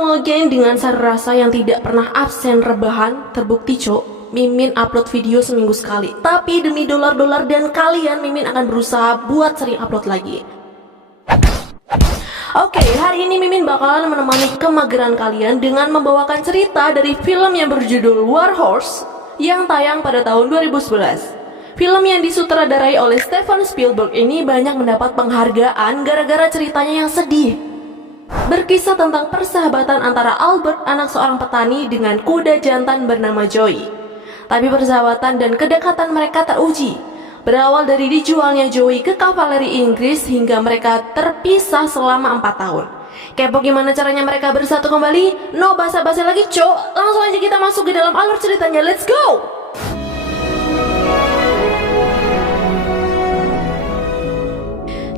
ketemu again dengan rasa yang tidak pernah absen rebahan. Terbukti cok, Mimin upload video seminggu sekali. Tapi demi dolar-dolar dan kalian, Mimin akan berusaha buat sering upload lagi. Oke, hari ini Mimin bakalan menemani kemageran kalian dengan membawakan cerita dari film yang berjudul War Horse yang tayang pada tahun 2011. Film yang disutradarai oleh Steven Spielberg ini banyak mendapat penghargaan gara-gara ceritanya yang sedih. Berkisah tentang persahabatan antara Albert, anak seorang petani, dengan kuda jantan bernama Joey. Tapi persahabatan dan kedekatan mereka teruji. Berawal dari dijualnya Joey ke kavaleri Inggris hingga mereka terpisah selama 4 tahun. Kepo gimana caranya mereka bersatu kembali? No basa-basi lagi cok, langsung aja kita masuk ke dalam alur ceritanya, let's go!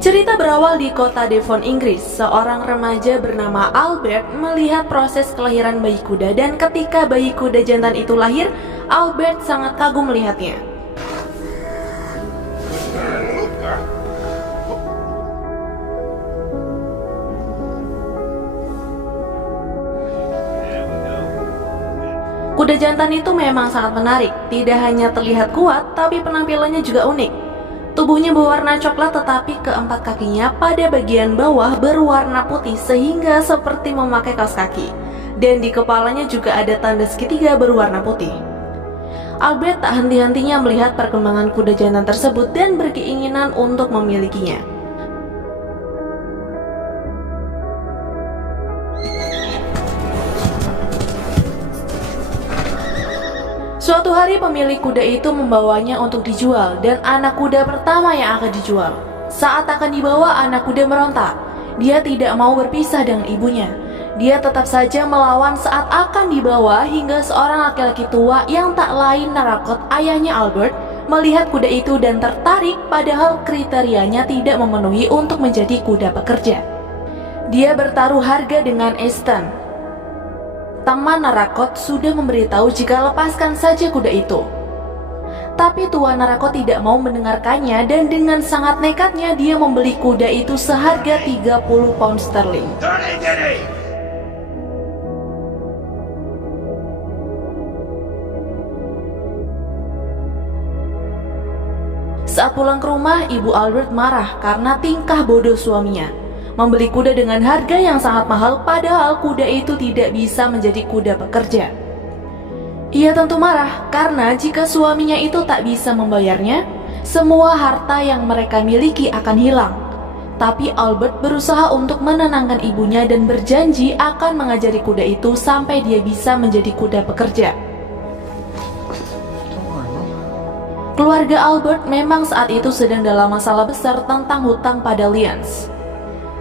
Cerita berawal di kota Devon, Inggris. Seorang remaja bernama Albert melihat proses kelahiran bayi kuda, dan ketika bayi kuda jantan itu lahir, Albert sangat kagum melihatnya. Kuda jantan itu memang sangat menarik. Tidak hanya terlihat kuat, tapi penampilannya juga unik. Tubuhnya berwarna coklat tetapi keempat kakinya pada bagian bawah berwarna putih sehingga seperti memakai kaos kaki. Dan di kepalanya juga ada tanda segitiga berwarna putih. Albert tak henti-hentinya melihat perkembangan kuda jantan tersebut dan berkeinginan untuk memilikinya. Suatu hari pemilik kuda itu membawanya untuk dijual, dan anak kuda pertama yang akan dijual. Saat akan dibawa, anak kuda meronta. Dia tidak mau berpisah dengan ibunya. Dia tetap saja melawan saat akan dibawa hingga seorang laki-laki tua yang tak lain Narakot, ayahnya Albert, melihat kuda itu dan tertarik padahal kriterianya tidak memenuhi untuk menjadi kuda pekerja. Dia bertaruh harga dengan Aston. Teman Narakot sudah memberitahu jika lepaskan saja kuda itu. Tapi tua Narakot tidak mau mendengarkannya dan dengan sangat nekatnya dia membeli kuda itu seharga 30 pound sterling. Saat pulang ke rumah, ibu Albert marah karena tingkah bodoh suaminya. Membeli kuda dengan harga yang sangat mahal padahal kuda itu tidak bisa menjadi kuda pekerja. Ia tentu marah karena jika suaminya itu tak bisa membayarnya, semua harta yang mereka miliki akan hilang. Tapi Albert berusaha untuk menenangkan ibunya dan berjanji akan mengajari kuda itu sampai dia bisa menjadi kuda pekerja. Keluarga Albert memang saat itu sedang dalam masalah besar tentang hutang pada Lyons.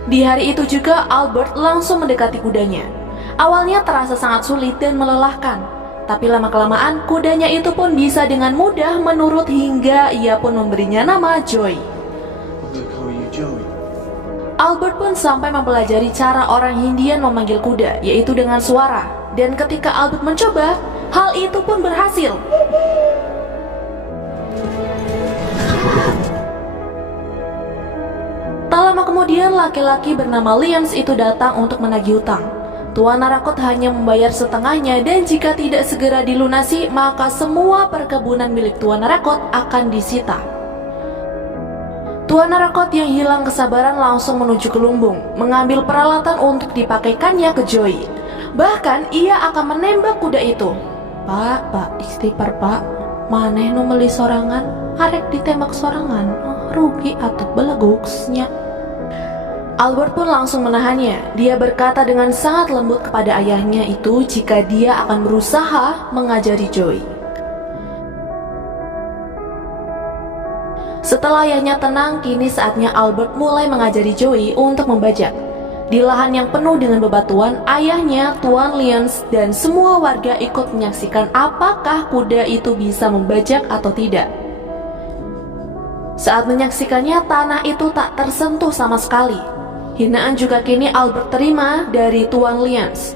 Di hari itu juga Albert langsung mendekati kudanya. Awalnya terasa sangat sulit dan melelahkan, tapi lama-kelamaan kudanya itu pun bisa dengan mudah menurut hingga ia pun memberinya nama Joey. Albert pun sampai mempelajari cara orang Hindian memanggil kuda, yaitu dengan suara. Dan ketika Albert mencoba, hal itu pun berhasil. Tak lama kemudian laki-laki bernama Lyons itu datang untuk menagih hutang. Tuan Narakot hanya membayar setengahnya dan jika tidak segera dilunasi maka semua perkebunan milik Tuan Narakot akan disita. Tuan Narakot yang hilang kesabaran langsung menuju ke lumbung, mengambil peralatan untuk dipakaikannya ke Joey. Bahkan ia akan menembak kuda itu. Pak, istighfar pak, maneh nu meli sorangan, arek ditembak sorangan, rugi atuh beleguksnya. Albert pun langsung menahannya. Dia berkata dengan sangat lembut kepada ayahnya itu jika dia akan berusaha mengajari Joey. Setelah ayahnya tenang, kini saatnya Albert mulai mengajari Joey untuk membajak. Di lahan yang penuh dengan bebatuan, ayahnya, Tuan Lyons, dan semua warga ikut menyaksikan apakah kuda itu bisa membajak atau tidak. Saat menyaksikannya, tanah itu tak tersentuh sama sekali. Hinaan juga kini Albert terima dari Tuan Lyons.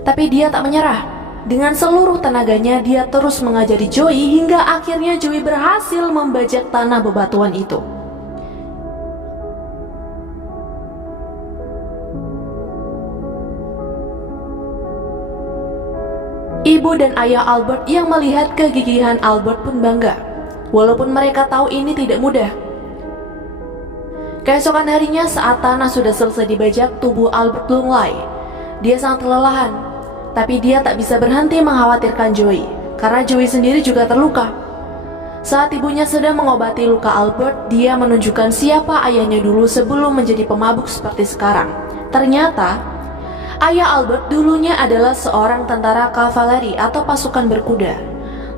Tapi dia tak menyerah. Dengan seluruh tenaganya dia terus mengajari Joey hingga akhirnya Joey berhasil membajak tanah bebatuan itu. Ibu dan ayah Albert yang melihat kegigihan Albert pun bangga, walaupun mereka tahu ini tidak mudah. Keesokan harinya saat tanah sudah selesai dibajak, tubuh Albert lunglai. Dia sangat kelelahan, tapi dia tak bisa berhenti mengkhawatirkan Joey, karena Joey sendiri juga terluka. Saat ibunya sedang mengobati luka Albert, dia menunjukkan siapa ayahnya dulu sebelum menjadi pemabuk seperti sekarang. Ternyata ayah Albert dulunya adalah seorang tentara kavaleri atau pasukan berkuda.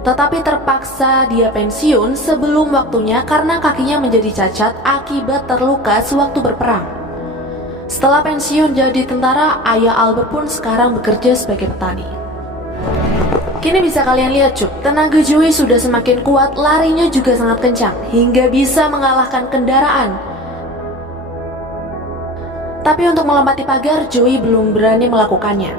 Tetapi terpaksa dia pensiun sebelum waktunya karena kakinya menjadi cacat akibat terluka sewaktu berperang. Setelah pensiun jadi tentara, ayah Albert pun sekarang bekerja sebagai petani. Kini bisa kalian lihat cup, tenaga Joey sudah semakin kuat, larinya juga sangat kencang, hingga bisa mengalahkan kendaraan. Tapi untuk melompati pagar, Joey belum berani melakukannya.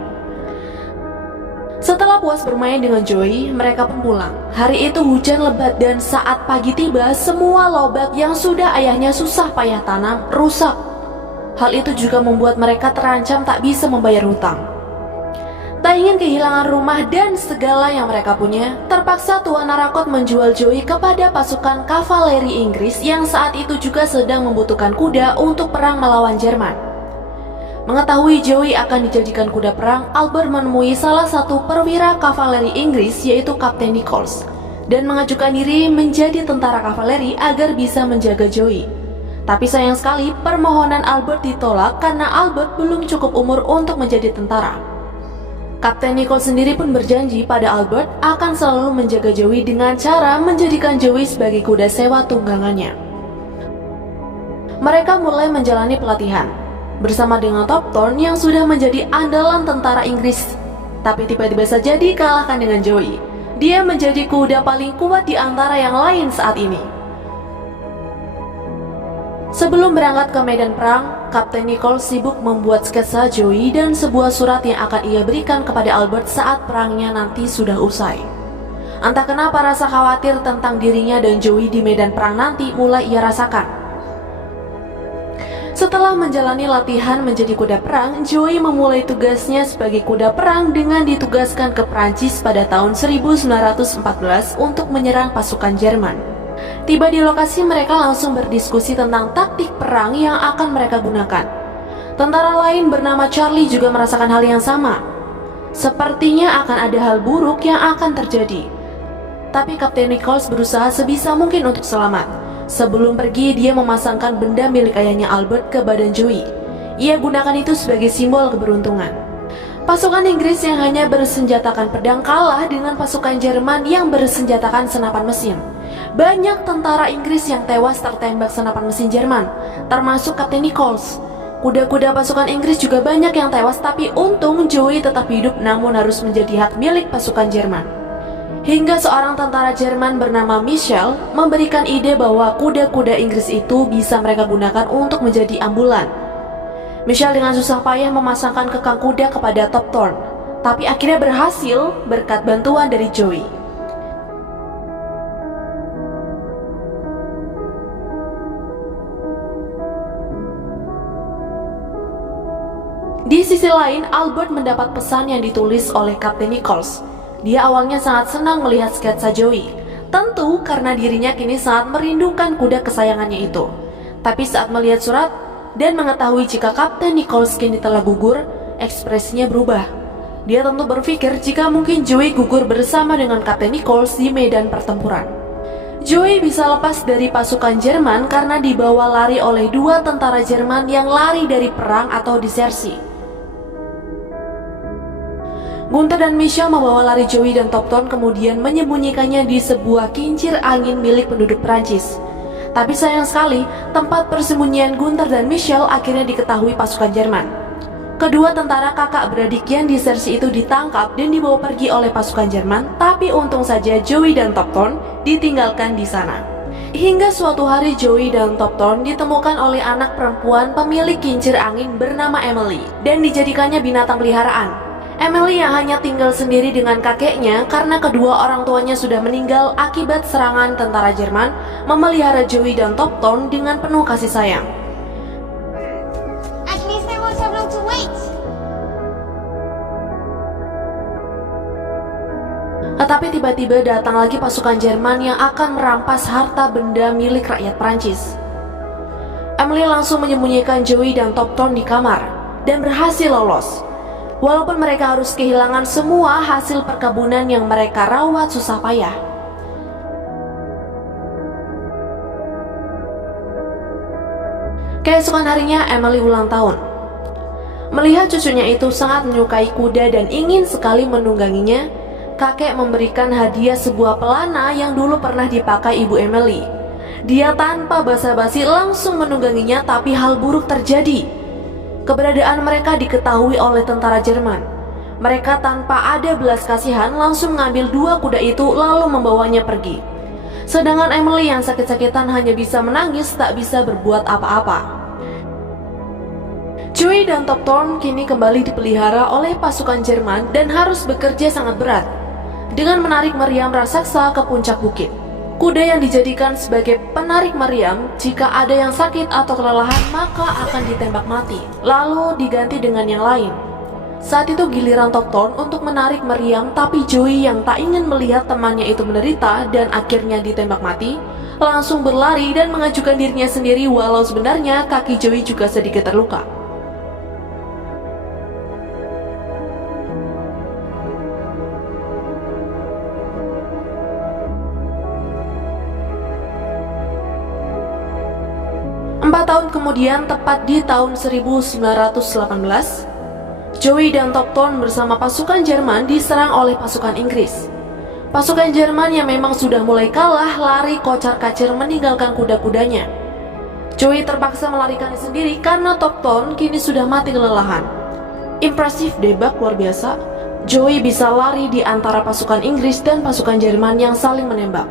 Setelah puas bermain dengan Joey, mereka pun pulang. Hari itu hujan lebat dan saat pagi tiba, semua lobak yang sudah ayahnya susah payah tanam rusak. Hal itu juga membuat mereka terancam tak bisa membayar hutang. Tak ingin kehilangan rumah dan segala yang mereka punya, terpaksa Tuan Narakot menjual Joey kepada pasukan kavaleri Inggris yang saat itu juga sedang membutuhkan kuda untuk perang melawan Jerman. Mengetahui Joey akan dijadikan kuda perang, Albert menemui salah satu perwira kavaleri Inggris yaitu Kapten Nichols dan mengajukan diri menjadi tentara kavaleri agar bisa menjaga Joey. Tapi sayang sekali permohonan Albert ditolak karena Albert belum cukup umur untuk menjadi tentara. Kapten Nichols sendiri pun berjanji pada Albert akan selalu menjaga Joey dengan cara menjadikan Joey sebagai kuda sewa tunggangannya. Mereka mulai menjalani pelatihan bersama dengan Top Thorn yang sudah menjadi andalan tentara Inggris. Tapi tiba-tiba saja dikalahkan dengan Joey. Dia menjadi kuda paling kuat di antara yang lain saat ini. Sebelum berangkat ke medan perang, Kapten Nichols sibuk membuat sketsa Joey dan sebuah surat yang akan ia berikan kepada Albert saat perangnya nanti sudah usai. Entah kenapa rasa khawatir tentang dirinya dan Joey di medan perang nanti mulai ia rasakan. Setelah menjalani latihan menjadi kuda perang, Joey memulai tugasnya sebagai kuda perang dengan ditugaskan ke Prancis pada tahun 1914 untuk menyerang pasukan Jerman. Tiba di lokasi, mereka langsung berdiskusi tentang taktik perang yang akan mereka gunakan. Tentara lain bernama Charlie juga merasakan hal yang sama. Sepertinya akan ada hal buruk yang akan terjadi. Tapi Kapten Nichols berusaha sebisa mungkin untuk selamat. Sebelum pergi, dia memasangkan benda milik ayahnya Albert ke badan Joey. Ia gunakan itu sebagai simbol keberuntungan. Pasukan Inggris yang hanya bersenjatakan pedang kalah dengan pasukan Jerman yang bersenjatakan senapan mesin. Banyak tentara Inggris yang tewas tertembak senapan mesin Jerman, termasuk Kapten Nichols. Kuda-kuda pasukan Inggris juga banyak yang tewas, tapi untung Joey tetap hidup namun harus menjadi hak milik pasukan Jerman. Hingga seorang tentara Jerman bernama Michel memberikan ide bahwa kuda-kuda Inggris itu bisa mereka gunakan untuk menjadi ambulan. Michel dengan susah payah memasangkan kekang kuda kepada Top Thorn, tapi akhirnya berhasil berkat bantuan dari Joey. Di sisi lain, Albert mendapat pesan yang ditulis oleh Kapten Nichols. Dia awalnya sangat senang melihat sketsa Joey, tentu karena dirinya kini sangat merindukan kuda kesayangannya itu. Tapi saat melihat surat dan mengetahui jika Kapten Nichols kini telah gugur, ekspresinya berubah. Dia tentu berpikir jika mungkin Joey gugur bersama dengan Kapten Nichols di medan pertempuran. Joey bisa lepas dari pasukan Jerman karena dibawa lari oleh dua tentara Jerman yang lari dari perang atau disersi. Gunther dan Michel membawa lari Joey dan Top Thorn kemudian menyembunyikannya di sebuah kincir angin milik penduduk Prancis. Tapi sayang sekali, tempat persembunyian Gunther dan Michel akhirnya diketahui pasukan Jerman. Kedua tentara kakak beradik yang disersi itu ditangkap dan dibawa pergi oleh pasukan Jerman, tapi untung saja Joey dan Top Thorn ditinggalkan di sana. Hingga suatu hari Joey dan Top Thorn ditemukan oleh anak perempuan pemilik kincir angin bernama Emily dan dijadikannya binatang peliharaan. Emily yang hanya tinggal sendiri dengan kakeknya karena kedua orang tuanya sudah meninggal akibat serangan tentara Jerman, memelihara Joey dan Top Thorn dengan penuh kasih sayang. Tetapi tiba-tiba datang lagi pasukan Jerman yang akan merampas harta benda milik rakyat Prancis. Emily langsung menyembunyikan Joey dan Topton di kamar dan berhasil lolos. Walaupun mereka harus kehilangan semua hasil perkebunan yang mereka rawat susah payah. Keesokan harinya Emily ulang tahun. Melihat cucunya itu sangat menyukai kuda dan ingin sekali menungganginya, kakek memberikan hadiah sebuah pelana yang dulu pernah dipakai ibu Emily. Dia tanpa basa-basi langsung menungganginya, tapi hal buruk terjadi. Keberadaan mereka diketahui oleh tentara Jerman. Mereka tanpa ada belas kasihan langsung mengambil dua kuda itu lalu membawanya pergi. Sedangkan Emily yang sakit-sakitan hanya bisa menangis, tak bisa berbuat apa-apa. Joey dan Topton kini kembali dipelihara oleh pasukan Jerman dan harus bekerja sangat berat dengan menarik meriam raksasa ke puncak bukit. Kuda yang dijadikan sebagai penarik meriam, jika ada yang sakit atau kelelahan maka akan ditembak mati, lalu diganti dengan yang lain. Saat itu giliran Topton untuk menarik meriam, tapi Joey yang tak ingin melihat temannya itu menderita dan akhirnya ditembak mati, langsung berlari dan mengajukan dirinya sendiri, walau sebenarnya kaki Joey juga sedikit terluka. Empat tahun kemudian, tepat di tahun 1918, Joey dan Topton bersama pasukan Jerman diserang oleh pasukan Inggris. Pasukan Jerman yang memang sudah mulai kalah lari kocar-kacir meninggalkan kuda-kudanya. Joey terpaksa melarikannya sendiri karena Topton kini sudah mati kelelahan. Impresif deh bak, luar biasa. Joey bisa lari di antara pasukan Inggris dan pasukan Jerman yang saling menembak.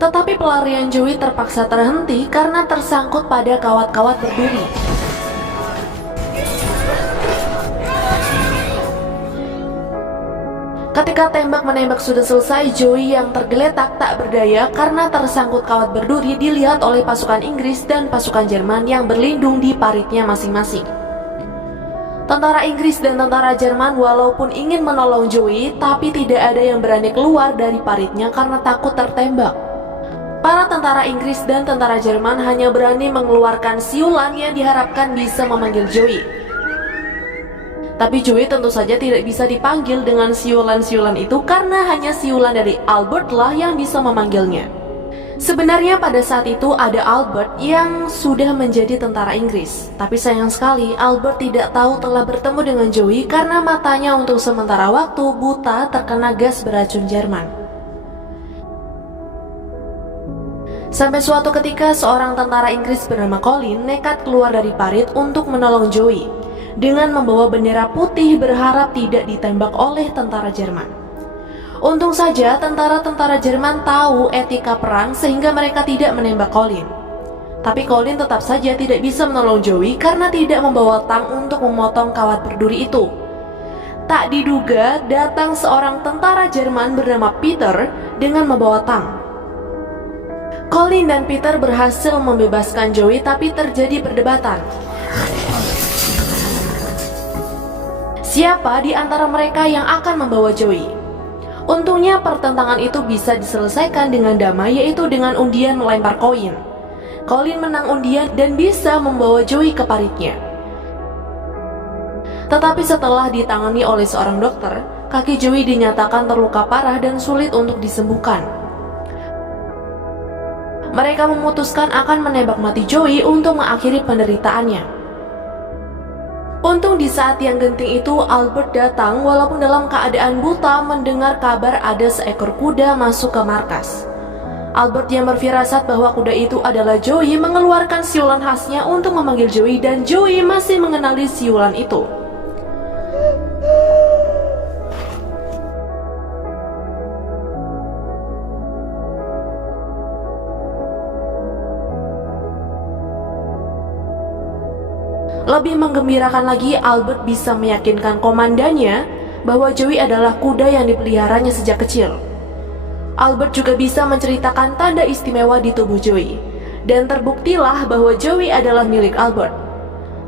Tetapi pelarian Joey terpaksa terhenti karena tersangkut pada kawat-kawat berduri. Ketika tembak-menembak sudah selesai, Joey yang tergeletak tak berdaya karena tersangkut kawat berduri dilihat oleh pasukan Inggris dan pasukan Jerman yang berlindung di paritnya masing-masing. Tentara Inggris dan tentara Jerman walaupun ingin menolong Joey, tapi tidak ada yang berani keluar dari paritnya karena takut tertembak. Para tentara Inggris dan tentara Jerman hanya berani mengeluarkan siulan yang diharapkan bisa memanggil Joey. Tapi Joey tentu saja tidak bisa dipanggil dengan siulan-siulan itu karena hanya siulan dari Albert lah yang bisa memanggilnya. Sebenarnya pada saat itu ada Albert yang sudah menjadi tentara Inggris. Tapi sayang sekali Albert tidak tahu telah bertemu dengan Joey karena matanya untuk sementara waktu buta terkena gas beracun Jerman. Sampai suatu ketika seorang tentara Inggris bernama Colin nekat keluar dari parit untuk menolong Joey dengan membawa bendera putih berharap tidak ditembak oleh tentara Jerman. Untung saja tentara-tentara Jerman tahu etika perang sehingga mereka tidak menembak Colin. Tapi Colin tetap saja tidak bisa menolong Joey karena tidak membawa tang untuk memotong kawat berduri itu. Tak diduga datang seorang tentara Jerman bernama Peter dengan membawa tang. Colin dan Peter berhasil membebaskan Joey, tapi terjadi perdebatan. Siapa di antara mereka yang akan membawa Joey? Untungnya pertentangan itu bisa diselesaikan dengan damai, yaitu dengan undian melempar koin. Colin menang undian dan bisa membawa Joey ke paritnya. Tetapi setelah ditangani oleh seorang dokter, kaki Joey dinyatakan terluka parah dan sulit untuk disembuhkan. Mereka memutuskan akan menembak mati Joey untuk mengakhiri penderitaannya. Untung di saat yang genting itu Albert datang walaupun dalam keadaan buta mendengar kabar ada seekor kuda masuk ke markas. Albert yang berfirasat bahwa kuda itu adalah Joey mengeluarkan siulan khasnya untuk memanggil Joey dan Joey masih mengenali siulan itu. Lebih menggembirakan lagi, Albert bisa meyakinkan komandannya bahwa Joey adalah kuda yang dipeliharanya sejak kecil. Albert juga bisa menceritakan tanda istimewa di tubuh Joey, dan terbuktilah bahwa Joey adalah milik Albert.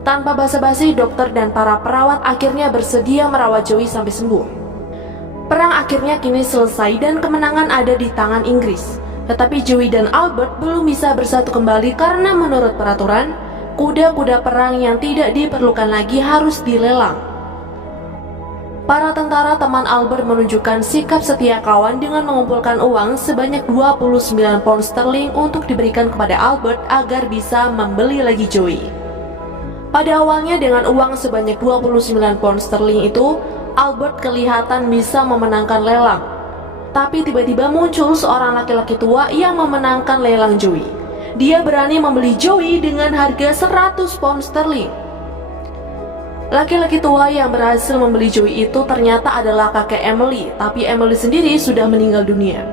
Tanpa basa-basi, dokter dan para perawat akhirnya bersedia merawat Joey sampai sembuh. Perang akhirnya kini selesai dan kemenangan ada di tangan Inggris. Tetapi Joey dan Albert belum bisa bersatu kembali karena menurut peraturan, kuda-kuda perang yang tidak diperlukan lagi harus dilelang. Para tentara teman Albert menunjukkan sikap setia kawan dengan mengumpulkan uang sebanyak 29 pound sterling untuk diberikan kepada Albert agar bisa membeli lagi Joey. Pada awalnya dengan uang sebanyak 29 pound sterling itu, Albert kelihatan bisa memenangkan lelang. Tapi tiba-tiba muncul seorang laki-laki tua yang memenangkan lelang Joey. Dia berani membeli Joey dengan harga 100 pound sterling. Laki-laki tua yang berhasil membeli Joey itu ternyata adalah kakek Emily, tapi Emily sendiri sudah meninggal dunia.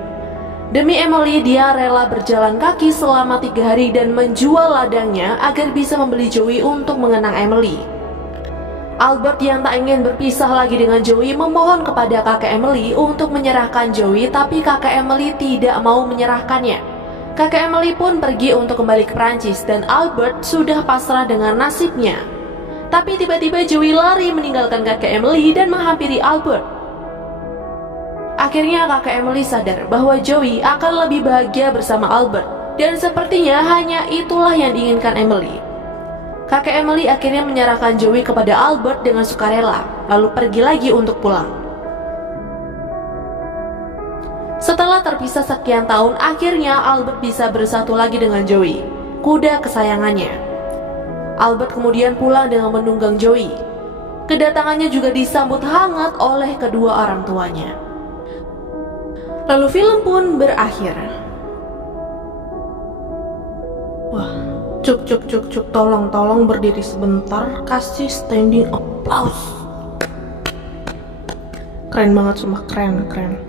Demi Emily, dia rela berjalan kaki selama 3 hari dan menjual ladangnya agar bisa membeli Joey untuk mengenang Emily. Albert yang tak ingin berpisah lagi dengan Joey memohon kepada kakek Emily untuk menyerahkan Joey, tapi kakek Emily tidak mau menyerahkannya. Kakek Emily pun pergi untuk kembali ke Prancis dan Albert sudah pasrah dengan nasibnya. Tapi tiba-tiba Joey lari meninggalkan kakek Emily dan menghampiri Albert. Akhirnya kakek Emily sadar bahwa Joey akan lebih bahagia bersama Albert, dan sepertinya hanya itulah yang diinginkan Emily. Kakek Emily akhirnya menyerahkan Joey kepada Albert dengan sukarela, lalu pergi lagi untuk pulang. Setelah terpisah sekian tahun, akhirnya Albert bisa bersatu lagi dengan Joey, kuda kesayangannya. Albert kemudian pulang dengan menunggang Joey. Kedatangannya juga disambut hangat oleh kedua orang tuanya. Lalu film pun berakhir. Wah, cuk, tolong berdiri sebentar, kasih standing applause. Keren banget, sumpah keren.